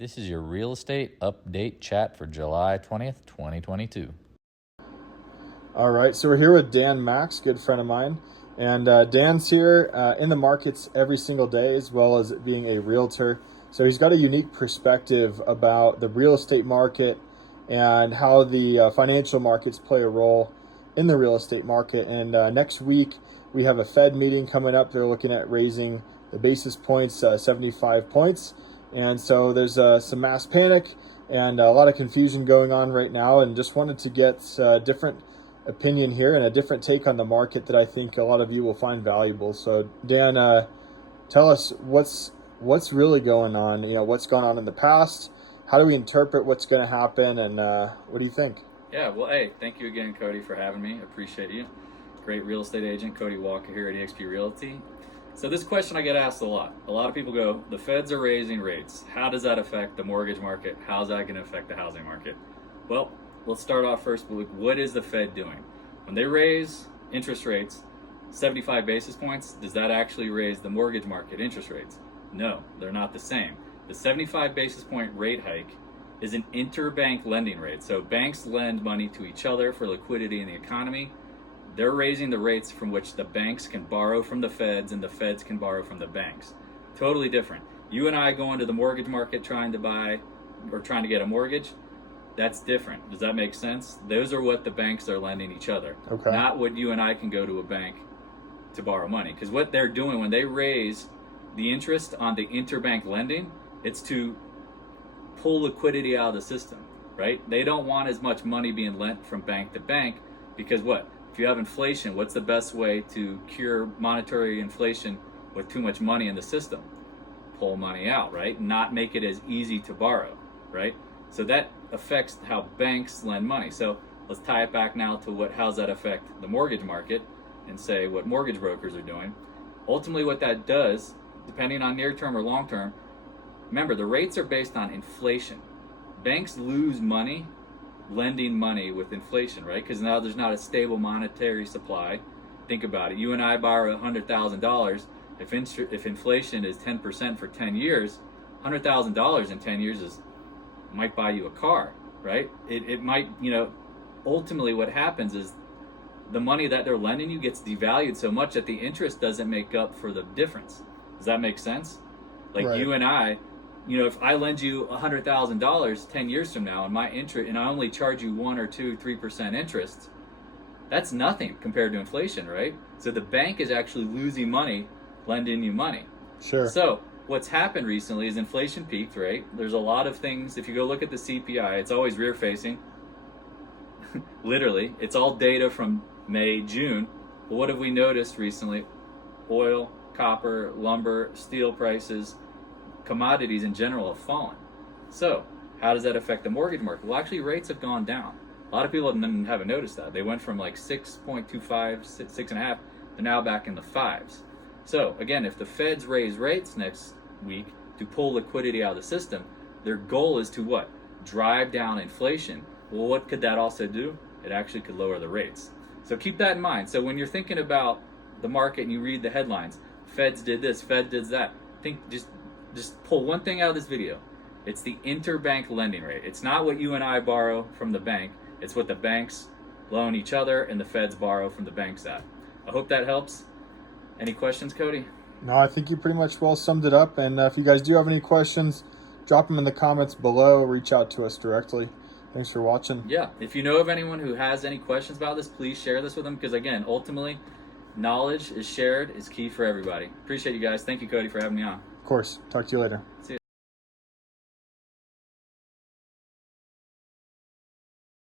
This is your real estate update chat for July 20th, 2022. All right, so we're here with Dan Max, good friend of mine. And Dan's here in the markets every single day, as well as being a realtor. So he's got a unique perspective about the real estate market and how the financial markets play a role in the real estate market. And next week, we have a Fed meeting coming up. They're looking at raising the basis points 75 points. And so there's some mass panic and a lot of confusion going on right now, and just wanted to get a different opinion here and a different take on the market that I think a lot of you will find valuable. So Dan, tell us what's really going on, what's gone on in the past, how do we interpret what's going to happen, and what do you think? Yeah, well, hey, thank you again, Cody, for having me. Appreciate you. Great real estate agent, Cody Walker here at eXp Realty. So this question I get asked a lot. A lot of people go, the feds are raising rates. How does that affect the mortgage market? How's that going to affect the housing market? Well, let's start off first with what is the Fed doing? When they raise interest rates 75 basis points, does that actually raise the mortgage market interest rates? No, they're not the same. The 75 basis point rate hike is an interbank lending rate. So banks lend money to each other for liquidity in the economy. They're raising the rates from which the banks can borrow from the feds and the feds can borrow from the banks. Totally different. You and I go into the mortgage market trying to buy or trying to get a mortgage. That's different. Does that make sense? Those are what the banks are lending each other. Okay. Not what you and I can go to a bank to borrow money. Because what they're doing when they raise the interest on the interbank lending, it's to pull liquidity out of the system, right? They don't want as much money being lent from bank to bank because what? If you have inflation, what's the best way to cure monetary inflation with too much money in the system? Pull money out, right? Not make it as easy to borrow, right? So that affects how banks lend money. So let's tie it back now to how's that affect the mortgage market and say what mortgage brokers are doing. Ultimately what that does, depending on near term or long term, remember the rates are based on inflation. Banks lose money lending money with inflation, right? Because now there's not a stable monetary supply. Think about it. You and I borrow $100,000. If inflation is 10% for 10 years, $100,000 in 10 years might buy you a car, right? It might, ultimately what happens is the money that they're lending you gets devalued so much that the interest doesn't make up for the difference. Does that make sense? Like right. You and I, if I lend you $100,000 10 years from now and my interest, and I only charge you 1 or 2, 3% interest, that's nothing compared to inflation, right? So the bank is actually losing money lending you money. Sure. So what's happened recently is inflation peaked, right? There's a lot of things. If you go look at the CPI, it's always rear facing. Literally, it's all data from May, June. But what have we noticed recently? Oil, copper, lumber, steel prices, commodities in general have fallen. So how does that affect the mortgage market? Well, actually rates have gone down. A lot of people haven't noticed that. They went from like 6.25, 6.5, they're now back in the 5s. So again, if the feds raise rates next week to pull liquidity out of the system, their goal is to what? Drive down inflation. Well, what could that also do? It actually could lower the rates. So keep that in mind. So when you're thinking about the market and you read the headlines, feds did this, Fed did that, just pull one thing out of this video. It's the interbank lending rate. It's not what you and I borrow from the bank. It's what the banks loan each other and the feds borrow from the banks at. I hope that helps. Any questions, Cody? No, I think you pretty much well summed it up. And if you guys do have any questions, drop them in the comments below. Reach out to us directly. Thanks for watching. Yeah, if you know of anyone who has any questions about this, please share this with them. Because again, ultimately, knowledge is shared is key for everybody. Appreciate you guys. Thank you, Cody, for having me on. Of course. Talk to you later. See you.